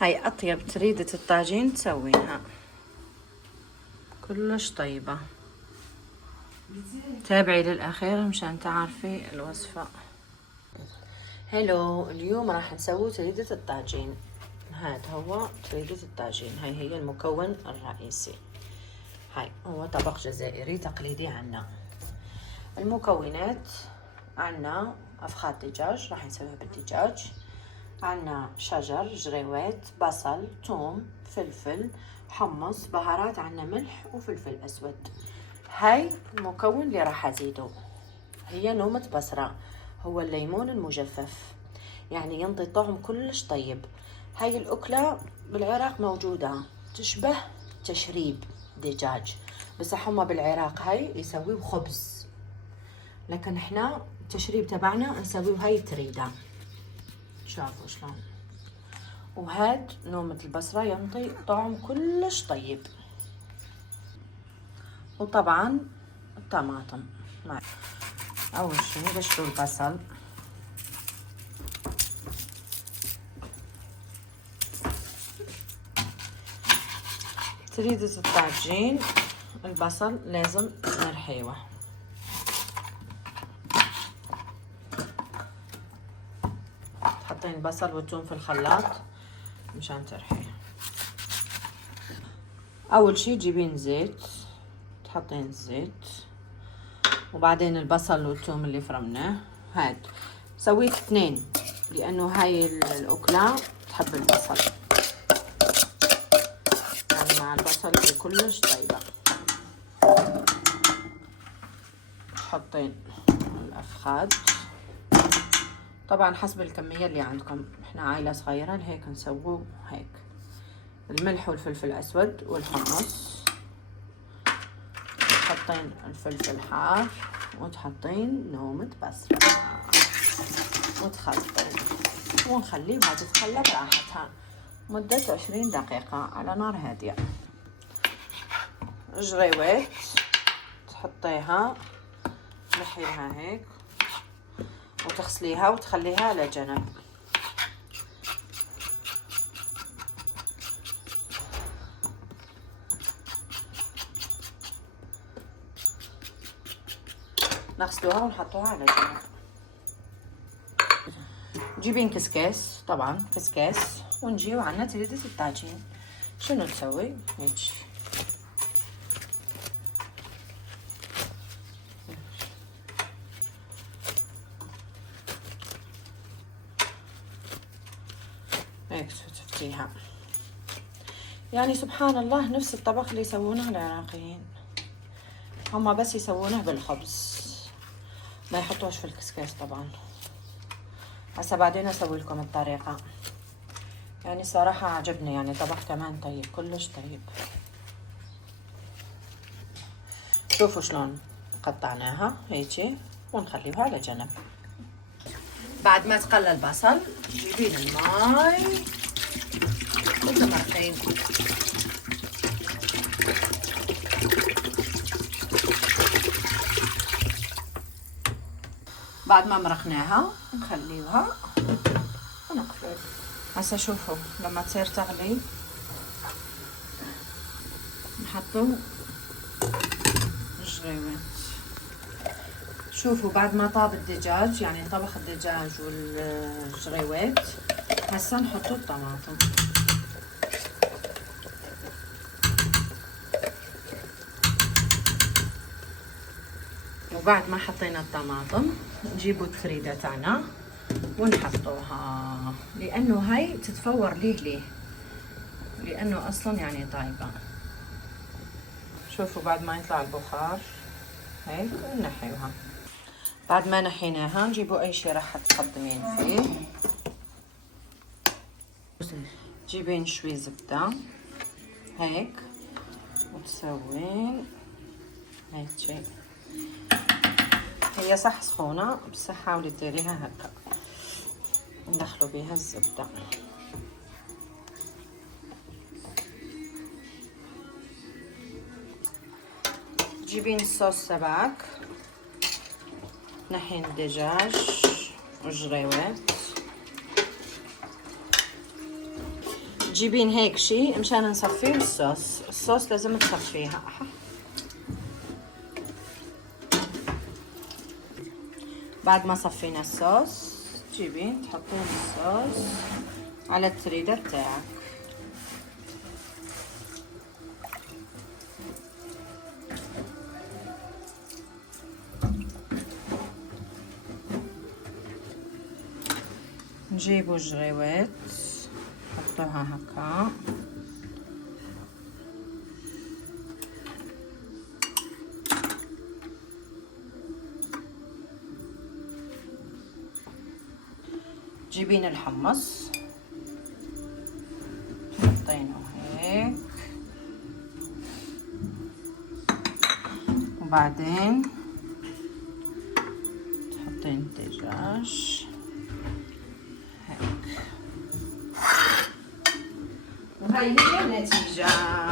هاي أطيب تريدة الطاجين تسويها، كلش طيبة. تابعي للأخير مشان تعرفي الوصفة. هلو، اليوم راح نسوي تريدة الطاجين. هذا هو تريدة الطاجين، هاي هي المكون الرئيسي. هاي هو طبق جزائري تقليدي عنا. المكونات عنا أفخاذ دجاج، راح نسويها بالدجاج. عنا شجر، جريوات، بصل، ثوم، فلفل، حمص، بهارات، عنا ملح وفلفل أسود. هاي المكون اللي راح أزيده هي نومة بصرة، هو الليمون المجفف، يعني ينطي طعم كلش طيب. هاي الأكلة بالعراق موجودة، تشبه تشريب دجاج، بس هم بالعراق هاي يسويه خبز، لكن احنا التشريب تبعنا نسويه هاي تريدة. شوفوا شلون. وهاد نومة البصرة ينطي طعم كلش طيب. وطبعا الطماطم. اول شي نقشروا البصل، تريدة الطاجين البصل لازم نرحيوه. تحطين البصل والثوم في الخلاط مشان ترحيه. اول شي تجيبين زيت، تحطين الزيت، وبعدين البصل والثوم اللي فرمناه. هاد سويت 2 لانه هاي الاكلة تحب البصل، يعني مع البصل كلش طيبة. تحطين الافخاذ طبعا حسب الكمية اللي عندكم، احنا عائلة صغيرة لهيك نسووه هيك. الملح والفلفل الاسود والحمص، تحطين الفلفل حار، وتحطين نومة بصرة، وتخلطين ونخليها تتخلى براحتها مدة 20 دقيقة على نار هادية. جريوات تحطيها، تنحيها هيك وتغسليها وتخليها على جنب. نغسلوها ونحطوها على جنب. جيبين كسكاس، طبعا كسكاس، ونجيو عنا تريدة الطاجين. شنو نسوي؟ هيك هيك تفتيها، يعني سبحان الله نفس الطبق اللي يسوونه العراقيين، هما بس يسوونه بالخبز، ما يحطوش في الكسكاس طبعا. هسه بعدين اسوي لكم الطريقة. يعني صراحة عجبني، يعني طبق كمان طيب، كلش طيب. شوفوا شلون قطعناها هيجي ونخليها على جنب. بعد ما تقلى البصل تجيبين الماي وتمرقين. بعد ما مرقناها نخليها ونقفل. هسه شوفوا لما تصير تغلي نحطوا الجريوات. شوفوا بعد ما طاب الدجاج، يعني طبخ الدجاج والجريوات، هسه نحطوا الطماطم. وبعد ما حطينا الطماطم نجيبوا التريدة تاعنا ونحطوها، لانه هاي تتفور ليه لانه اصلا يعني طايبة. شوفوا بعد ما يطلع البخار هيك نحيوها. بعد ما نحيناها نجيبوا اي شي راح تقدمين فيه. تجيبين شوي زبدة هيك وتسوين هيك شي. هي صح سخونة بس حاولي تديريها هكا، ندخلوا بيها الزبدة. تجيبين صوص سباك، نحين الدجاج والجريوات، تجيبين هيك شيء مشان نصفيه الصوص. الصوص لازم تصفيها. بعد ما صفينا الصوص تجيبين تحطين الصوص على التريدة تاعك. نجيبوا الجغيوات نحطوها هكا. تجيبين الحمص تحطينه هيك، وبعدين تحطين الدجاج هيك. وهي هي النتيجة.